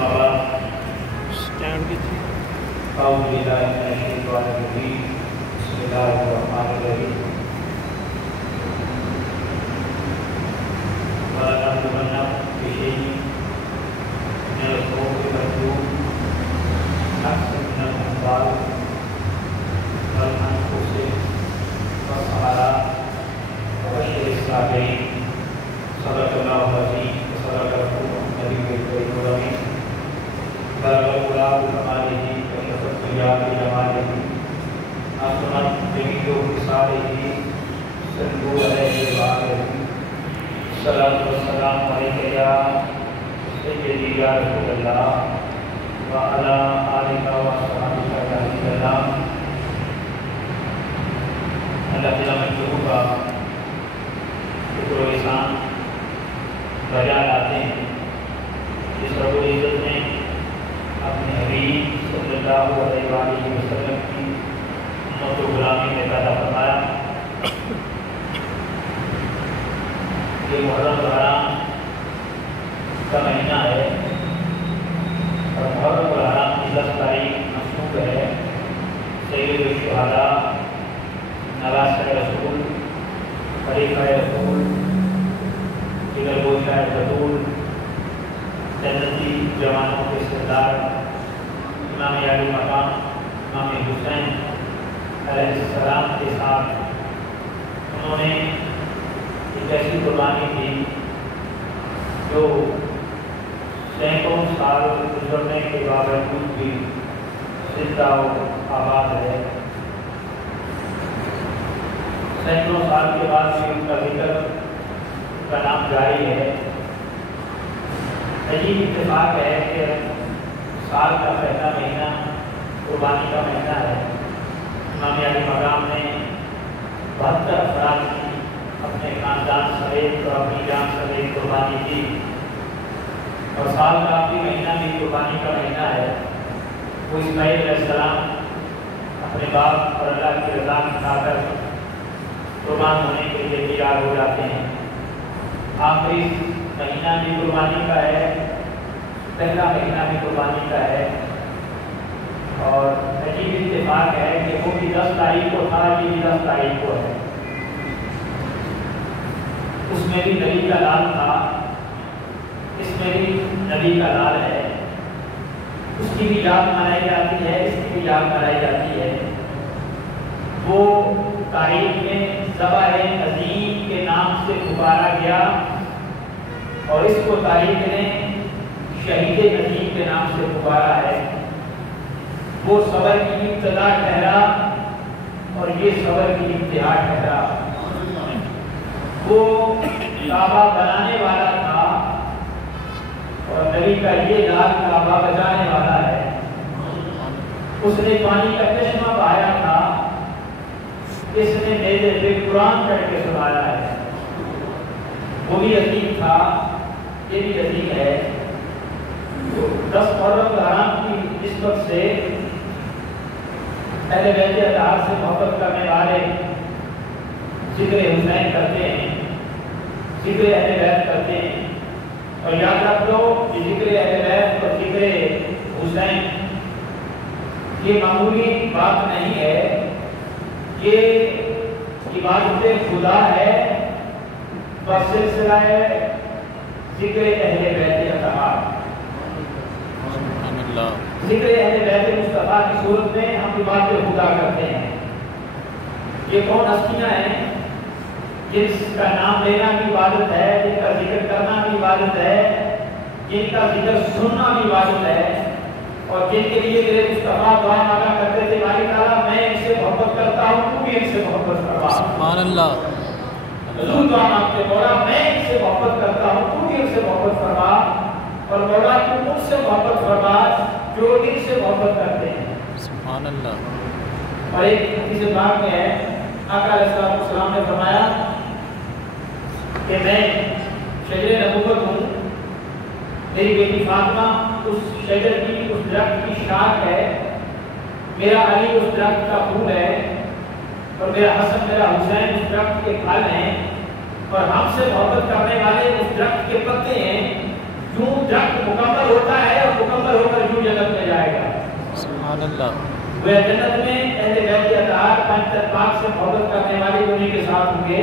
Stand کی تھی اعوذ باللہ من الشیطان الرجیم بسم اللہ الرحمن الرحیم وَلَنَبْلُوَنَّكُم بِشَيْءٍ مِّنَ الْخَوْفِ وَالْجُوعِ وَنَقْصٍ مِّنَ الْأَمْوَالِ وَالْأَنفُسِ وَالثَّمَرَاتِ وَبَشِّرِ الصَّابِرِينَ صدق اللہ العظیم وصدق رسولہ النبی الکریم الامین بلغ الغلام بکمالہ وشرفت الرجال بجمالہ أتمت جميع خصاله صلوا عليه وآله الصلاة والسلام عليك يا سيدي يا رسول الله وعلى آلك وصحبك يا حبيب الله اللہ تعالیٰ مجدور کا شکر و احسان بجا لاتے ہیں جس رب العزت نے اپنے حبیب صلی اللہ علیہ وآلہ وسلم کی امت و غلامی میں پیدا فرمایا۔ یہ محرم الحرام کا مہینہ ہے اور محرم الحرام کی 10 تاریخ منسوب ہے سید الشہداء نواسہ رسول خلیفہ رسول جگر گوشہ بطول جنتی جوانوں کے سردار امام علی مقام امام حسین علیہ السلام کے ساتھ انہوں نے ایک ایسی قربانی دی جو سینکڑوں سال گزرنے کے باوجود بھی زندہ و آباد ہے۔ سینکڑوں سال کے بعد بھی ان کا ذکر کا نام جاری ہے۔ عجیب اتفاق ہے کہ سال کا پہلا مہینہ قربانی کا مہینہ ہے۔ امام علی مقام نے 72 افراد کی اپنے خاندان سمیت اور اپنی جان سمیت قربانی دی، اور سال کا آخری مہینہ بھی قربانی کا مہینہ ہے۔ وہ اسماعیل علیہ السلام اپنے باپ اور اللہ کی رضا کھا کر قربان ہونے کے لیے تیار ہو جاتے ہیں۔ آخری مہینہ بھی قربانی کا ہے، پہلا مہینہ بھی قربانی کا ہے، اور عجیب اتفاق ہے کہ وہ بھی 10 تاریخ کو تھا، یہ بھی 10 تاریخ کو ہے۔ اس میں بھی نبی کا لال تھا، اس میں بھی نبی کا لال ہے۔ اس کی بھی یاد منائی جاتی ہے، اس کی بھی یاد منائی جاتی ہے۔ وہ تاریخ میں ذبح عظیم کے نام سے پکارا گیا، اور اس کو تاریخ نے شہید عظیم کے نام سے پکارا ہے۔ وہ صبر کی ابتدا ٹھہرا اور یہ صبر کی انتہا ٹھہرا۔ وہ کعبہ بنانے والا تھا اور نبی کا یہ لال کعبہ بچانے والا ہے۔ اس نے پانی کا چشمہ بہایا تھا، اس نے میرے پہ قرآن چڑھ کے سنایا ہے۔ وہ بھی عظیم تھا، یہ بھی عظیم ہے۔ 10 محرم الحرام کی نسبت سے اہل بیت اطہار سے محبت کرنے والے ذکر حسین کرتے ہیں، ذکر اہل بیت کرتے ہیں، اور یاد رکھ لو کہ ذکر اہل بیت اور ذکر حسین یہ معمولی بات نہیں ہے، یہ عبادت خدا ہے بسلسلہ ذکر اہل بیت اطہار۔ ذکر اہل بیت مصطفیٰ کی صورت میں ہم عبادت خدا کرتے ہیں۔ یہ کون ہستیاں ہیں جس کا نام لینا بھی عبادت ہے، جن کا ذکر کرنا بھی عبادت ہے، جن کا ذکر سننا بھی عبادت ہے، اور جن کے لیے میرے مصطفیٰ دعا مانگا کرتے تھے مالک تعالیٰ میں ان سے محبت کرتا ہوں، تو بھی ان سے محبت کروا۔ سبحان اللہ۔ حضور دعا مانگتے مولا میں ان سے محبت کرتا ہوں، تو بھی ان سے محبت فرما، اور مولا تو ان سے محبت فرما جو ان سے محبت کرتے ہیں۔ سبحان اللہ۔ اور ایک حدیث پاک میں ہے آقا علیہ السلام نے فرمایا کہ میں شجر نبوت ہوں، میری بیٹی فاطمہ اس شجر کی اس درخت کی شاخ ہے، میرا علی اس درخت کا پھول ہے، اور میرا حسن میرا حسین اس درخت کے پھل ہیں، اور ہم سے محبت کرنے والے اس درخت کے پتے ہیں۔ جو درخت مکمل ہوتا ہے اور مکمل سبحان اللہ وہ جنت میں اہل بیت اطہار پانچ پاک سے محبت کرنے والے انہیں کے ساتھ ہوں گے.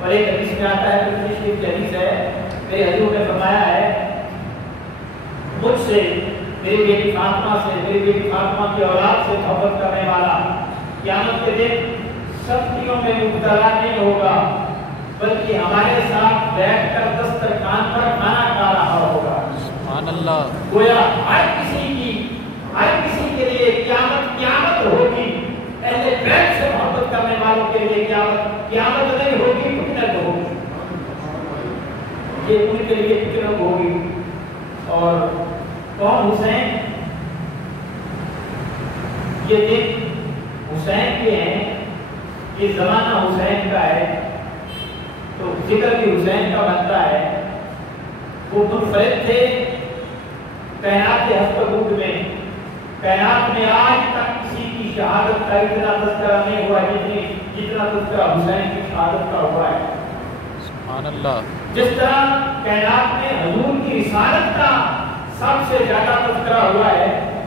اور ایک حدیث میں آتا ہے کہ شریف کی حدیث ہے میرے حضور نے فرمایا ہے مجھ سے میری بیٹی فاطمہ سے میری بیٹی فاطمہ کی اولاد سے محبت کرنے والا قیامت کے دن سختیوں میں مبتلا نہیں ہوگا بلکہ ہمارے ساتھ بیٹھ کر دسترخوان پر کھانا کھا رہا ہوگا. سبحان اللہ گویا ہر کسی کے لیے قیامت ہوگی. اہل بیت سے محبت کرنے والوں کے لیے قیامت نہیں ہوگی فتنت ہوگی. یہ ان کے لیے فتنت ہوگی. اور کون حسین؟ یہ دن حسین کے ہیں. یہ زمانہ حسین کا ہے تو ذکر بھی حسین کا بنتا ہے. وہ منفرد تھے کائنات کے ہفت گوٹ میں. کائنات میں آج تک کسی کی شہادت کا اتنا تذکرہ نہیں ہوا جتنا تذکرہ حسین کی شہادت کا ہوا ہے. سبحان اللہ جس طرح کائنات میں حضور کی رسالت کا سب سے زیادہ تذکرہ ہوا ہے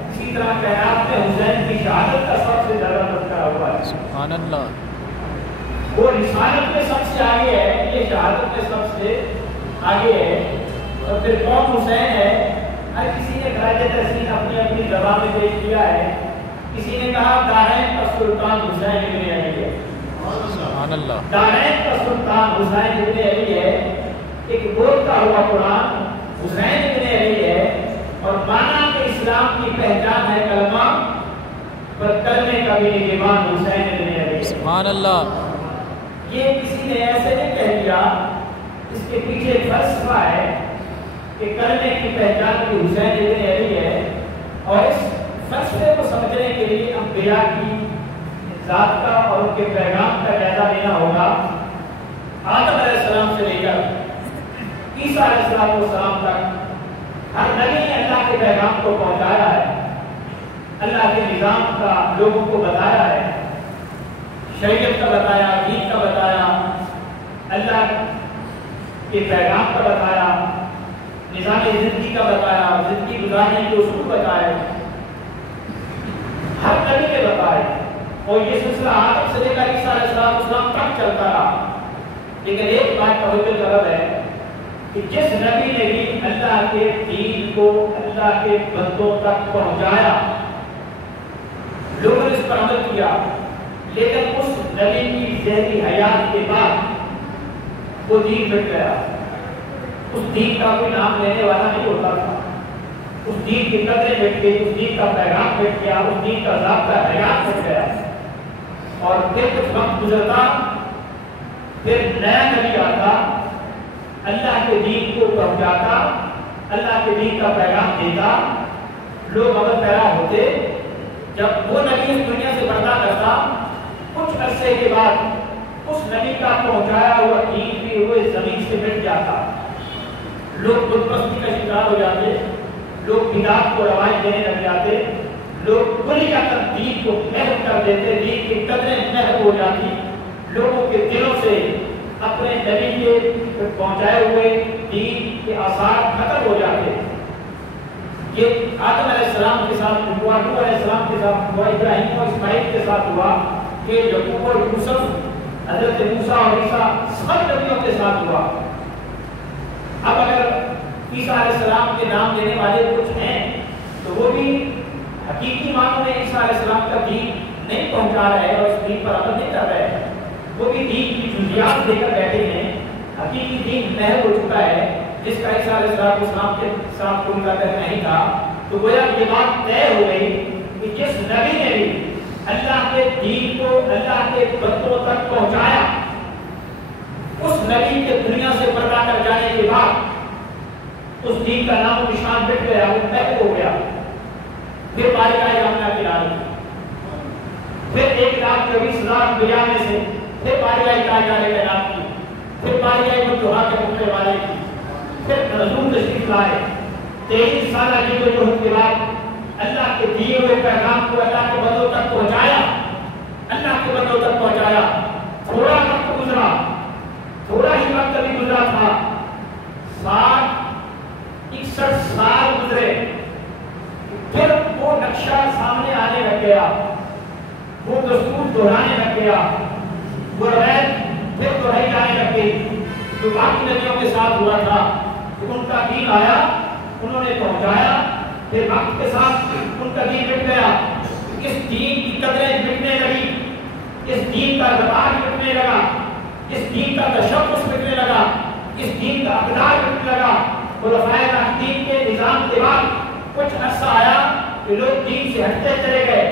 اسی طرح کائنات میں حسین کی شہادت کا سب سے زیادہ تذکرہ ہوا ہے. سبحان اللہ وہ رسالت میں سب سے آگے ہے یہ شہادت میں سب سے آگے ہے. اور پھر کون حسین ہے؟ ہر کسی نے خراج تحسین اپنی اپنی زبان میں پیش کیا ہے. کسی نے کہا دارین کا سلطان حسین ابن علی ہے. سبحان اللہ دارین کا سلطان حسین ابن علی ہے. ایک بولتا ہوا قرآن حسین ابن علی ہے. اور مانا کہ اسلام کی پہچان ہے کلمہ پر کلمے کا بھی نگہبان حسین ابن علی ہے. سبحان اللہ یہ کسی نے ایسے نہیں کہہ دیا. اس کے پیچھے ایک فلسفہ ہے کہ کلمے کی پہچان بھی حسین ابن علی ہے. اور اس فلسفے کو سمجھنے کے لیے انبیاء کی ذات کا اور ان کے پیغام کا جائزہ لینا ہوگا. آدم علیہ السلام سے لے کر عیسیٰ علیہ السلام تک ہر نبی نے اللہ کے پیغام کو پہنچایا ہے. اللہ کے نظام کا لوگوں کو بتایا ہے. شریعت کا بتایا, دین کا بتایا, اللہ کے پیغام کا بتایا, نظام زندگی کا بتایا, زندگی گزارنے کے اصول بتائے, ہر نبی نے بتائے. اور یہ سلسلہ آدم سے لے کر عیسیٰ علیہ السلام تک چلتا رہا. لیکن ایک بات توجہ طلب ہے کہ جس نبی نے بھی اللہ کے دین کو اللہ کے بندوں تک پہنچایا لوگوں نے اس پر عمل کیا, لیکن اس نبی کی ذہنی حیات کے بعد وہ دین مٹ گیا. اس دین کا کوئی نام لینے والا نہیں ہوتا تھا. اس دین کی قدریں مٹ گئی, اس دین کا پیغام مٹ گیا, اس دین کا ضابطہ حیات مٹ گیا. اور پھر کچھ وقت گزرتا, پھر نیا نبی آتا, اللہ کے دین کو پہنچاتا, اللہ کے دین کا پیغام دیتا, لوگ عمل پیرا ہوتے. جب وہ نبی اس دنیا سے پردہ کرتا, کچھ عرصے کے بعد اس نبی کا پہنچایا ہوا دین بھی ہوئے زمین سے مٹ جاتا. لوگ بت پرستی کا شکار ہو جاتے, لوگ بدعت کو رواج دینے لگ جاتے, لوگ کلی کا دین کو محو کر دیتے, دین کی قدریں محو ہو جاتی. لوگوں کے دلوں سے اپنے نبی کے پہنچائے ہوئے دین کے آثار ختم ہو جاتے. یہ آدم علیہ السلام کے ساتھ ہوا, نوح علیہ السلام کے ساتھ ہوا, ابراہیم اور اسماعیل کے ساتھ ہوا, کہ یعقوب اور یوسف, حضرت موسیٰ اور عیسیٰ سب نبیوں کے ساتھ ہوا. اب اگر عیسیٰ علیہ السلام کے نام لینے والے کچھ ہیں تو وہ بھی حقیقی معنوں میں عیسیٰ علیہ السلام کا دین نہیں پہنچا رہے اور اس دین پر عمل نہیں کر رہے. وہ بھی دین کی جزیات لے کر بیٹھے ہیں. حقیقی دین محو ہو چکا ہے جس کا عیسیٰ علیہ السلام کے ساتھ کوئی تعلق نہیں تھا. تو گویا یہ بات طے ہو گئی کہ جس نبی نے بھی اللہ کے دین کو اللہ کے بندوں تک پہنچایا, اس نبی کے دنیا سے پردہ کر جانے کے بعد اس دین کا نام و نشان مٹ گیا, وہ محو ہو گیا. پھر بارگاہ آمنہ کی رات, پھر 1,24,000 انبیاء میں سے پھر بارگاہ تعالیٰ نے اعلان کی, پھر بارگاہ مدعا کے مکنے والے کی, پھر رسول تشریف لائے. 23 سالہ جدوجہد کے بعد اللہ کے دیے ہوئے پیغام کو اللہ کے بندوں تک پہنچایا, اللہ کے بندوں تک پہنچایا. تھوڑا وقت گزرا, تھوڑا ہی وقت ابھی گزرا تھا, 61 سال گزرے, پھر وہ نقشہ سامنے وہ دستور دہرانے لگ گیا، وہ روایت پھر دہرائی جانے لگ گئی جو باقی نبیوں کے ساتھ ہوا تھا کہ ان کا دین آیا، انہوں نے پہنچایا، پھر وقت کے ساتھ ان کا دین مٹ گیا، اس دین کی قدریں مٹنے لگی، اس دین کا رواج مٹنے لگا، اس دین کا تشخص مٹنے لگا، اس دین کا اقدار مٹنے لگا۔ خلفائے راشدین کے نظام کے بعد کچھ عرصہ آیا کہ لوگ دین سے ہٹتے چلے گئے،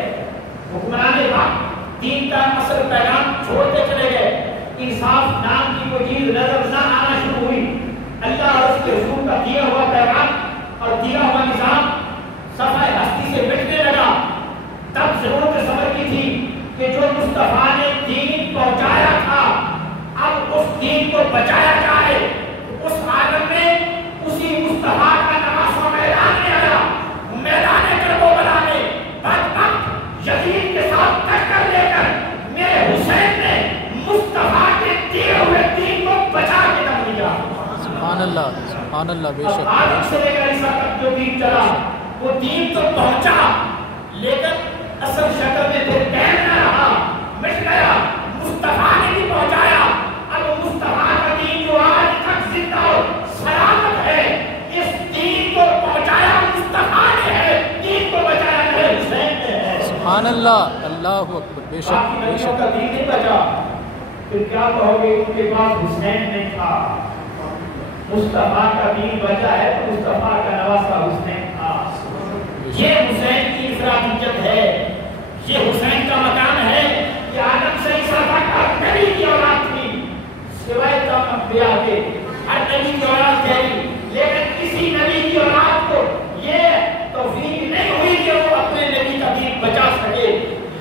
حکمران وقت دین کا اصل پیغام چھوڑتے چلے گئے، انصاف نام کی کوئی چیز نظر نہ آنا شروع ہوئی، اللہ اور اس کے رسول کا دیا ہوا پیغام اور دیا ہوا نظام صفحہ ہستی سے مٹنے لگا۔ تب ضرورت صبر کی تھی کہ جو مصطفیٰ نے دین پہنچایا تھا اب اس دین کو بچایا جائے۔ اس عالم میں اسی مصطفیٰ کا نواسہ میدان میں آیا، میدان کربلا میں بدبخت یزید کے ساتھ ٹکر لے کر میرے حسین نے مصطفیٰ کے دیے ہوئے دین کو بچا کے رکھ دیا۔ سبحان اللہ، بے شک۔ آدم سے لے کر عیسیٰ تک جو دین چلا وہ دین تو پہنچا لیکن اصل شکل میں پھر قائم نہ رہا، مٹ گیا۔ مصطفیٰ نے بھی پہنچایا، اب مصطفیٰ کا دین جو آج تک زندہ اور سلامت ہے، اس دین کو پہنچایا مصطفیٰ نے ہے، دین کو بچایا میرے حسین نے ہے۔ سبحان اللہ، اللہ اکبر، بے شک بے شک۔ کا دین نہیں بچا، پھر کیا کہو گے ان کے پاس حسین نہیں تھا۔ مصطفیٰ کا دین بچا ہے تو مصطفیٰ کا نواسہ حسین تھا۔ یہ حسین کی انفرادیت ہے، یہ حسین کا مقام ہے کہ آدم سے عیسیٰ تک ہر نبی کی اولاد تھی، سوائے تمام انبیاء کے ہر نبی کی اولاد تھی، لیکن کسی نبی کی اولاد کو یہ توفیق نہیں ہوئی کہ وہ اپنے نبی کا دین بچا سکے۔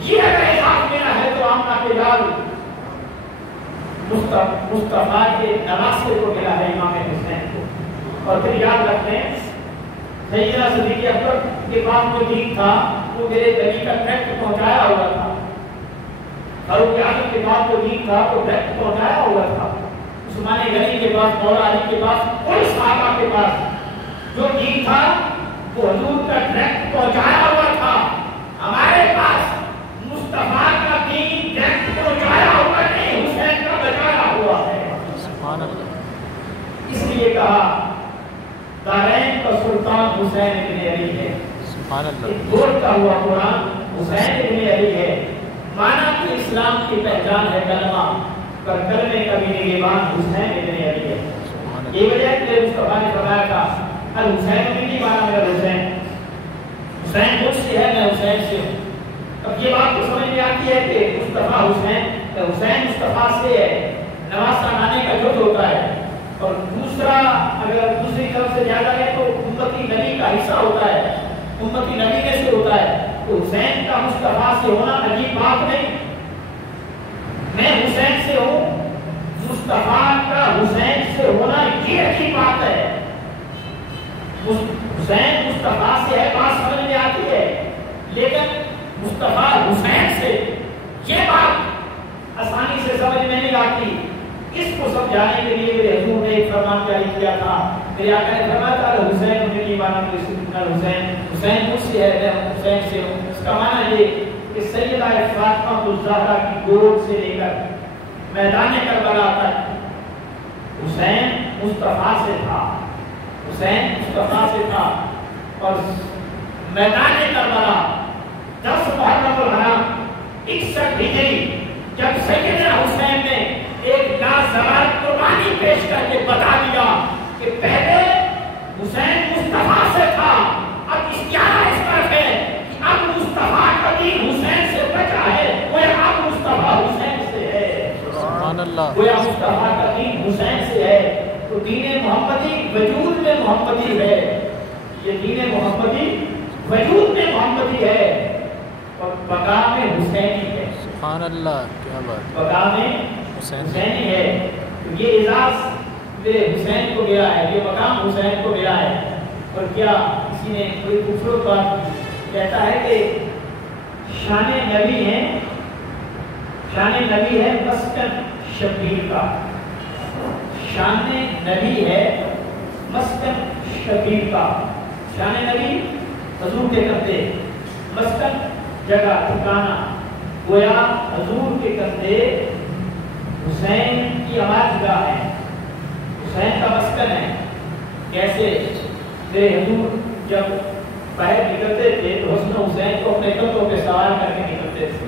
یہ اگر احساس میرا ہے تو آمنہ کے لال مصطفیٰ کے نواسے کو ملا ہے امام حسین کو۔ اور پھر یاد رکھیں سیدنا صدیق اکبر کے پاس جو دین تھا وہ میرے نبی کا ڈائریکٹ پہنچایا ہوا تھا، فاروق اعظم کے پاس جو دین تھا وہ ڈائریکٹ پہنچایا ہوا تھا، عثمان غنی کے پاس، مولا علی کے پاس، کوئی صحابہ کے پاس جو دین تھا وہ حضور کا ڈائریکٹ پہنچایا ہوا تھا۔ ہمارے پاس مصطفیٰ کا دین ڈائریکٹ پہنچایا ہوا نہیں، حسین کا بچایا ہوا ہے۔ سبحان اللہ۔ اس لیے کہا دارین کا سلطان حسین ابن علی ہے۔ سبحان اللہ۔ بولتا ہوا قرآن حسین ابن علی ہے، مانا کہ اسلام کی پہچان ہے کلمہ، پر کلمے کا بھی نگہبان حسین ابن علی ہے۔ یہ وجہ ہے کہ مصطفیٰ نے فرمایا تھا الحسین ابن مانا میرا حسین، حسین مجھ سے ہے میں حسین سے ہوں۔ اب یہ بات تو سمجھ میں آتی ہے کہ مصطفیٰ حسین مصطفیٰ سے ہے، نواسہ لانے کا جز ہوتا ہے، اور دوسرا اگر دوسری طرف سے زیادہ ہے تو امتی نبی کا حصہ ہوتا ہے، امتی نبی میں سے ہوتا ہے، تو حسین کا مصطفیٰ سے ہونا عجیب بات نہیں۔ میں حسین سے ہوں، مصطفیٰ کا حسین سے ہونا یہ عجیب بات ہے۔ حسین مصطفیٰ سے ہے بات سمجھ میں آتی ہے، لیکن مصطفیٰ حسین سے یہ بات آسانی سے سمجھ میں نہیں آتی۔ اس کو سمجھانے کے لیے میرے حضور نے ایک فرمان جاری کیا تھا، میرے آقا نے فرمایا تھا حسین ابن ایمان حسین مجھ سے ہے میں حسین سے ہوں۔ اس کا معنی یہ کہ سیدہ فاطمہ الزہرا کی گود سے لے کر میدان کربلا تک حسین مصطفیٰ سے تھا، حسین مصطفیٰ سے تھا۔ اور میدان کربلا 10 محرم الحرام 61 ہجری جب سیدنا حسین نے ایک لازوال قربانی پیش کر کے بتا دیا کہ پہلے حسین مصطفیٰ سے تھا، اب اس کیا اس طرف ہے کہ اب مصطفیٰ کا دین حسین سے بچا ہے، گویا اب مصطفیٰ حسین سے ہے۔ سبحان اللہ۔ گویا مصطفیٰ کا دین حسین سے ہے، تو دین محمدی وجود میں محمدی ہے، یہ دین محمدی وجود میں محمدی ہے اور بقا میں حسینی ہے۔ سبحان اللہ، کیا بات۔ بقا میں حسینی ہے، یہ اعزاز میرے حسین کو ملا ہے، یہ مقام حسین کو ملا ہے۔ اور کیا کسی نے کوئی خوبصورت بات کہتا ہے کہ شان نبی ہے مسکن شبیر کا، شان نبی ہے مسکن شبیر کا۔ شان نبی حضور کے کرتے، مسکن جگہ ٹھکانا، گویا حضور کے کندھے حسین کی آواز گاہ ہے، حسین کا مسکن ہے۔ کیسے میرے حضور جب باہر نکلتے تھے تو حسن حسین کو اپنے کندھوں پہ سوار کر کے نکلتے تھے،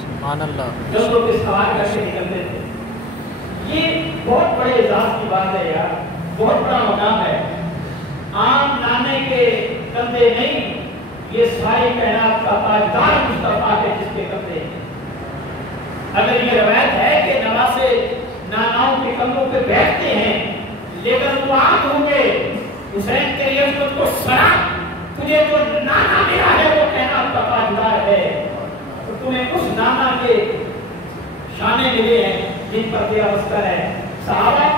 سبحان اللہ، کندھوں پہ سوار کر کے نکلتے تھے۔ یہ بہت بڑے اعزاز کی بات ہے یار، بہت بڑا مقام ہے۔ عام نانے کے کندھے نہیں، یہ ساری کائنات کا تاجدار مصطفیٰ ہے جس کے کندھے ہیں۔ اگر یہ روایت ہے کہ نواسے ناناؤں کے کندھوں پہ بیٹھتے ہیں، لیکن وہ عام ہوں گے حسین تیری عظمت کو سلام، تجھے جو نانا ملا ہے وہ کائنات کا تاجدار ہے، تو تمہیں اس نانا کے شانے ملے ہیں جن پر تیرا مسکن ہے۔ صحابہ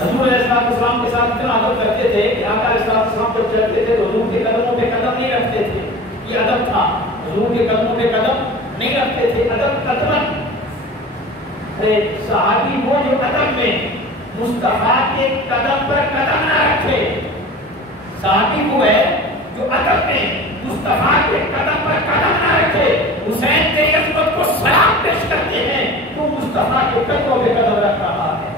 حضور علیہ السلام کے ساتھ اتنا ادب کرتے تھے کہ آقا علیہ السلام جب چلتے تھے تو حضور کے قدموں پہ قدم نہیں رکھتے تھے، یہ ادب تھا، حضور کے قدموں پہ قدم نہیں رکھتے تھے، ادب قدمت۔ صحابی وہ جو ادب میں مصطفیٰ کے قدم پر قدم نہ رکھے، صحابی وہ ہے جو ادب میں مصطفیٰ کے قدم پر قدم نہ رکھے۔ حسین تیری عظمت کو سلام پیش کرتے ہیں، تو مصطفیٰ کے قدموں پہ قدم رکھ رہا ہے۔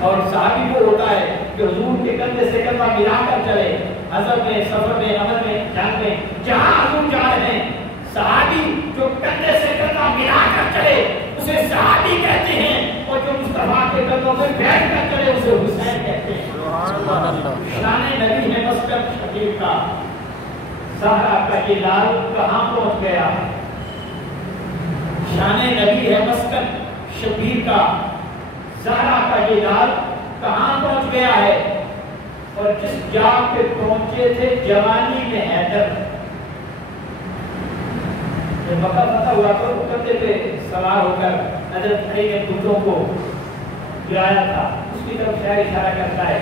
اور صحابی وہ ہوتا ہے کہ حضور کے کندھے سے کندھا ملا کر چلے، عزم میں، سفر میں، عمل میں، جنگ میں، جہاں حضور جا رہے ہیں۔ صحابی جو کندھے سے کندھا ملا کر چلے اسے صحابی کہتے ہیں، اور جو مصطفیٰ کے قدموں پہ بیٹھ کر چلے اسے حسین کہتے ہیں۔ سبحان اللہ، شان نبی ہے مسکن شبیر کا، زہرا کا یہ لال کہاں پہنچ گیا؟ شان نبی ہے مسکن شبیر کا، زہرا کا یہ لال کہاں پہنچ گیا ہے؟ اور جس جا پہ پہنچے تھے جوانی میں حیدر، جب مکہ فتح ہوا تو کندھے پہ سوار ہو کر حضرت علی نے بتوں کو گرایا تھا، اس کی طرف شاعر اشارہ کرتا ہے،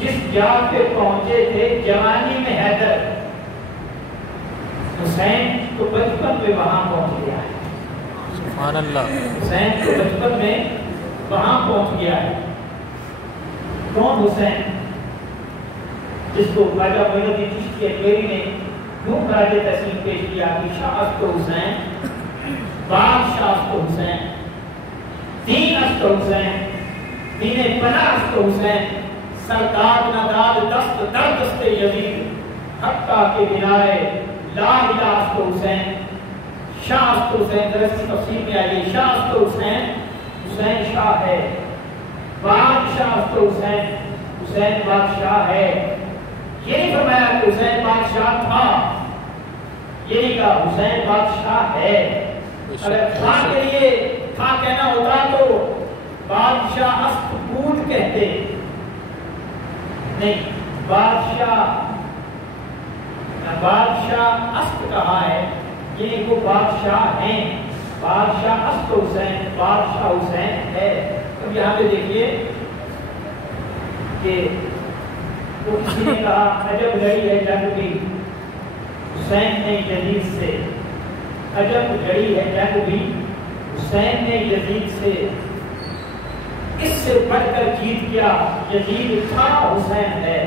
جس جا پہ پہنچے تھے جوانی میں حیدر، حسین تو بچپن میں وہاں پہنچ گیا ہے۔ سبحان اللہ، حسین تو بچپن میں وہاں پہنچ گیا ہے۔ کون حسین؟ جس کو خواجہ معین الدین چشتی اجمیری نے یوں خراج تحسین پیش کیا کہ شاہ است حسین، بادشاہ است حسین، دین است حسین، دین پناہ است حسین، سرداد نداد دست در دست یزید، حقہ کے بنائے لا الہ است حسین، شاہ است حسین۔ درس کی تفسیر میں آئیے، شاہ است حسین، حسین شاہ ہے، بادشاہ است حسین، حسین بادشاہ ہے۔ یہ نہیں فرمایا کہ حسین بادشاہ تھا، یہ نہیں کہا، حسین بادشاہ ہے۔ اگر خاں کے لیے خاں کہنا ہوتا تو بادشاہ است بود کہتے، نہیں، بادشاہ است کہا ہے، یہ وہ بادشاہ ہیں، بادشاہ است حسین، بادشاہ حسین ہے۔ اب یہاں پہ دیکھیے کہ وہ کسی نے کہا عجب لڑی ہے جنگ بھی حسین نے یزید سے، عجب لڑی ہے جنگ بھی حسین نے یزید سے، اس سے بڑھ کر جیت کیا یزید تھا حسین ہے۔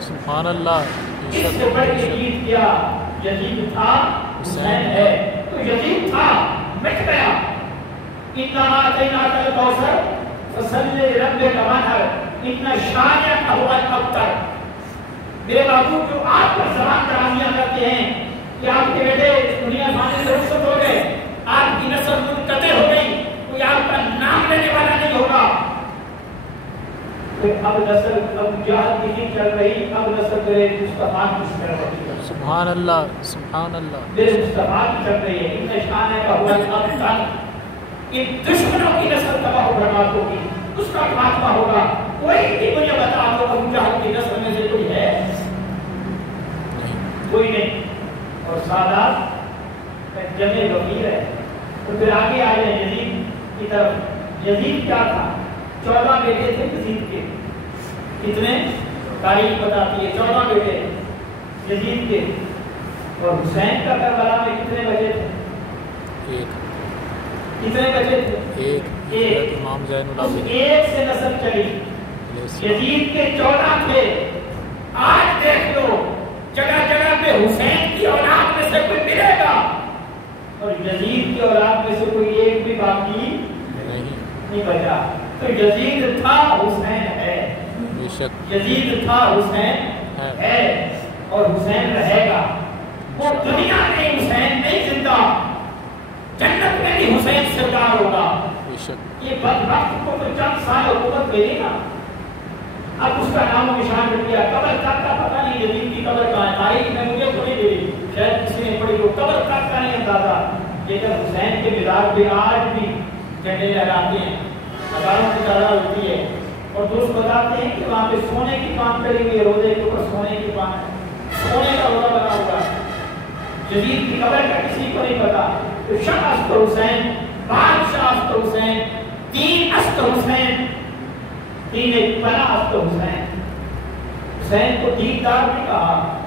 سبحان اللہ، اس سے بڑھ کے جیت کیا یزید تھا حسین ہے۔ تو یزید تھا، مٹ گیا۔ اِنَّا آتَيْنَاكَ الْكَوْثَرَ فَصَلِّ لِرَبِّكَ وَانْحَرْ اِنَّ شَانِئَكَ هُوَ الْأَبْتَرُ۔ میرے بابو جو آپ پر زبان درازیاں کرتے ہیں کہ آپ کے بیٹے اس دنیا فانی سے رخصت ہو گئے، آپ کی نسل منقطع ہو گئی، کوئی آپ کا نام لینے والا نہیں ہوگا، پھر اب نسل اب جہاد کی نہیں چل رہی، اب نسل میرے مصطفیٰ کی چل رہی ہے۔ سبحان اللہ، سبحان اللہ، میرے مصطفیٰ کی چل رہی ہے۔ ان شان کا ہوا الابطال، ان دشمنوں کی نسل تباہ و برباد ہوگی، اس کا خاتمہ ہوگا۔ کوئی بھی مجھے بتا دو ابو جہل کی نسل میں سے کوئی ہے؟ کوئی نہیں۔ اور سادات جمع وفیر ہے۔ تو پھر آگے آئے ہیں یزید کی طرف۔ یزید کیا تھا؟ 14 بیٹے تھے یزید کے۔ کتنے؟ تاریخ بتاتی ہے 14 بیٹے یزید کے۔ اور حسین کا کربلا میں کتنے بچے تھے؟ ایک، کتنے بچے تھے؟ ایک، امام زین العابدین، ایک سے نسل چلی۔ یزید کے 14 تھے۔ آج دیکھ لو جگہ جگہ پہ حسین کی اولاد میں سے کوئی ملے گا تو یزید تھا حسین ہے، بے شک یزید تھا حسین ہے اور حسین رہے گا۔ وہ دنیا میں حسین نہیں زندہ، جنت میں بھی حسین سردار ہوگا۔ بے شک یہ بدبخت کو تو چند سال حکومت ملے گا، اب اس کا نام و نشان مٹ گیا، قبر تک کا پتہ نہیں یزید کی قبر کہاں ہے، تاریخ میں مجھے تھوڑی ملی، شاید کسی نے پڑھی ہو، قبر تک کا نہیں اندازہ۔ لیکن حسین کے مزار پہ آج بھی جھنڈے لہراتے ہیں، ہزاروں کی تعداد ہوتی ہے، اور دوست بتاتے ہیں کہ وہاں پہ سونے کی پان کری ہوئی ہے، روزے کے اوپر سونے کی پان ہے، سونے کا روزہ بنا ہوا ہے۔ یزید کی قبر کا کسی کو نہیں پتا۔ تو شاہ است حسین، بادشاہ است حسین، دین است حسین، دین پناہ است حسین۔ حسین کو دیندار نہیں کہا،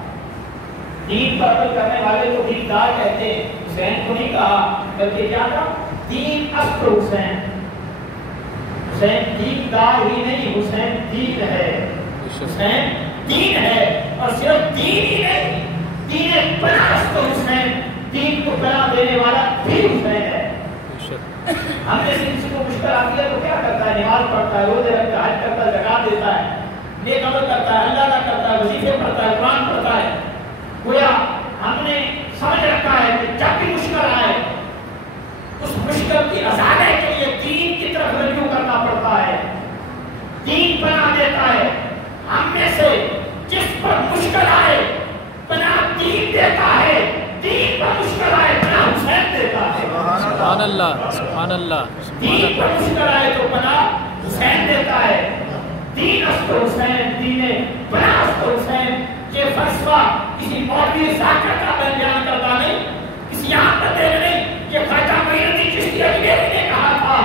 دین پر عمل کرنے والے کو دیندار کہتے ہیں، حسین کو نہیں کہا، بلکہ کیا تھا؟ دین است حسین۔ حسین دیندار ہی نہیں، حسین دین ہے، حسین دین ہے، اور صرف دین ہی نہیں، دین پناہ است حسین، دین کو پناہ دینے والا بھی حسین ہے۔ ہم نے کسی کو مشکل آتی ہے تو کیا کرتا ہے؟ نماز پڑھتا ہے، روزے رکھتا ہے، حج کرتا ہے، زکات دیتا ہے، نیک عمل کرتا ہے، اللہ کا کرتا ہے، وظیفے پڑھتا ہے، قرآن پڑھتا ہے۔ گویا ہم نے سمجھ رکھا ہے کہ جب بھی مشکل آئے اس مشکل کی ازالے کے لیے دین کی طرف رجوع کرنا پڑتا ہے، دین پناہ دیتا ہے۔ ہم میں سے جس پر مشکل آئے پناہ دین دیتا ہے، دین پر مشکل آئے پناہ حسین دیتا ہے۔ سبحان اللہ، سبحان اللہ، دین پر مشکل آئے تو پناہ حسین دیتا ہے۔ دین است حسین، دین پناہ است حسین۔ یہ فلسفہ کسی مولوی ذاکر کا بیان کرتا نہیں، کسی عام بندے نے نہیں، یہ خواجہ معین الدین چشتی اجمیری نے کہا تھا۔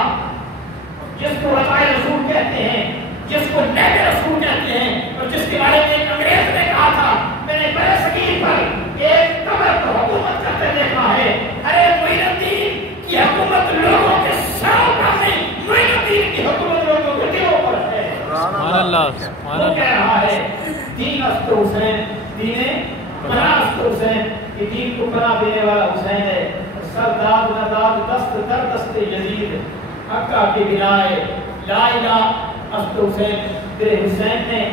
جس کو رضائے رسول کہتے ہیں، جس کو نیب رسول کہتے ہیں، اور جس کے بارے میں ایک انگریز نے کہا تھا، میں نے برے صغیر پر ایک قبر کو حکومت کرتے دیکھا ہے۔ ارے معین الدین کی حکومت لوگوں کے سروں پر نہیں، معین الدین کی حکومت لوگوں کے دلوں پر ہے۔ سبحان اللہ، سبحان وہ اللہ۔ کہہ رہا ہے دین است حسین، دین پناہ است حسین، کہ دین کو پناہ دینے والا حسین ہے۔ سرداد نداد دست در دست یزید، حقہ کی بنائے لا الہ است حسین۔ تیرے حسین نے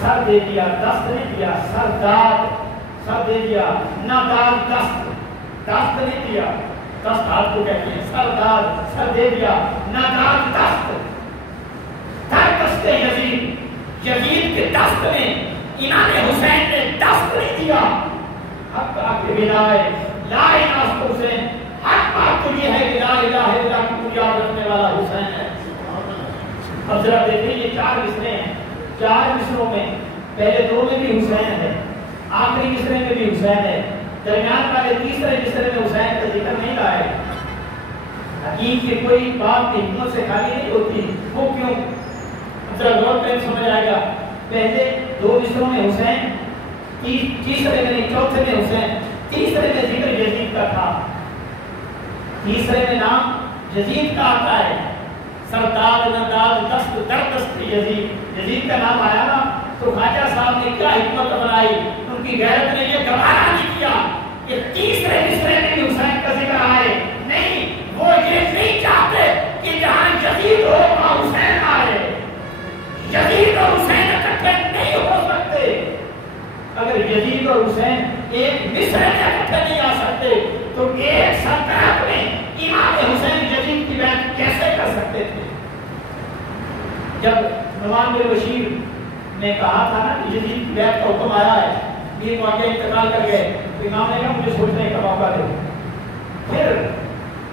سر دے دیا، دست نہیں دیا، سرداد سر دے دیا، نداد دست دست نہیں دیا، دست ہاتھ کو کہتے ہیں، سرداد سر دے دیا، نداد دست در دست یزید، یزید کے دست میں امام حسین نے دست نہیں دیا۔ حق کے بنائے لا الہ است حسین، حق بات تو یہ ہے کہ لا الہ الا اللہ کی بنیاد رکھنے والا حسین ہے۔ اب ذرا دیکھیں یہ چار مصرے ہیں، چار مصروں میں پہلے دو میں بھی حسین ہے، آخری مصرے میں بھی حسین ہے، درمیان والے تیسرے مصرے میں حسین کا ذکر نہیں لائے۔ حکیم کی کوئی بات بھی حکمت سے خالی نہیں ہوتی، وہ کیوں؟ ذرا غور کریں سمجھ آئے گا۔ پہلے دو مصروں میں حسین، تیسرے میں نہیں، چوتھے میں حسین، تیسرے میں ذکر یزید کا تھا، تیسرے میں نام یزید کا آتا ہے، سرداد نداد دست در دست یزید، یزید کا نام آیا نا تو خواجہ صاحب نے کیا حکمت بنائی، ان کی غیرت نے یہ گوارا نہیں کیا کہ تیسرے مصرے میں بھی حسین کا ذکر آئے، نہیں، وہ یہ نہیں چاہتے کہ جہاں یزید ہو وہاں حسین آئے، یزید اور حسین اکٹھے نہیں ہو سکتے۔ اگر یزید اور حسین ایک مصرے میں اکٹھے نہیں آ سکتے تو ایک سلطنت میں امام حسین یزید کی بیعت کیسے کر سکتے تھے؟ جب نعمان بن بشیر نے کہا تھا نا کہ یزید کی بیعت کا حکم آیا ہے، یہ واقعہ انتقال کر گئے، تو امام نے کہا مجھے سوچنے کا موقع دو۔ پھر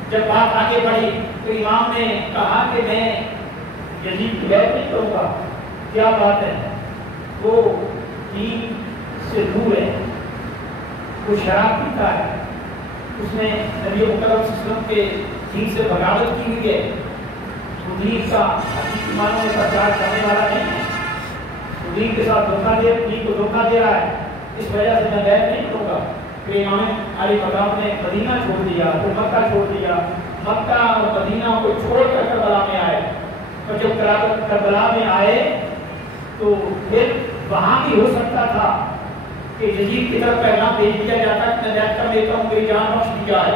جب بات آگے بڑھی تو امام نے کہا کہ میں یزید کی بیعت نہیں کروں گا۔ کیا بات ہے؟ وہ دین سے دور ہے، وہ شراب پیتا ہے، اس نے نبی مکرم صلی اللہ علیہ وسلم کے دین سے بغاوت کی ہوئی ہے، وہ دین کا حقیقی معنوں میں پرچار کرنے والا نہیں ہے، وہ دین کے ساتھ دین کو دھوکہ دے رہا ہے، اس وجہ سے میں بیعت نہیں کروں گا۔ پھر امام علی مقام نے مدینہ چھوڑ دیا، پھر مکہ چھوڑ دیا، مکہ اور مدینہ کو چھوڑ کر کربلا میں آئے، اور جب کربلا میں آئے تو پھر وہاں بھی ہو سکتا تھا کہ یزید کی طرف پیغام بھیج دیا جاتا کہ میں بیعت کر لیتا ہوں، میری جان بخش دی جائے،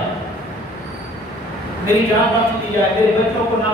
میری جان بخش دی جائے، میرے بچوں کو نہ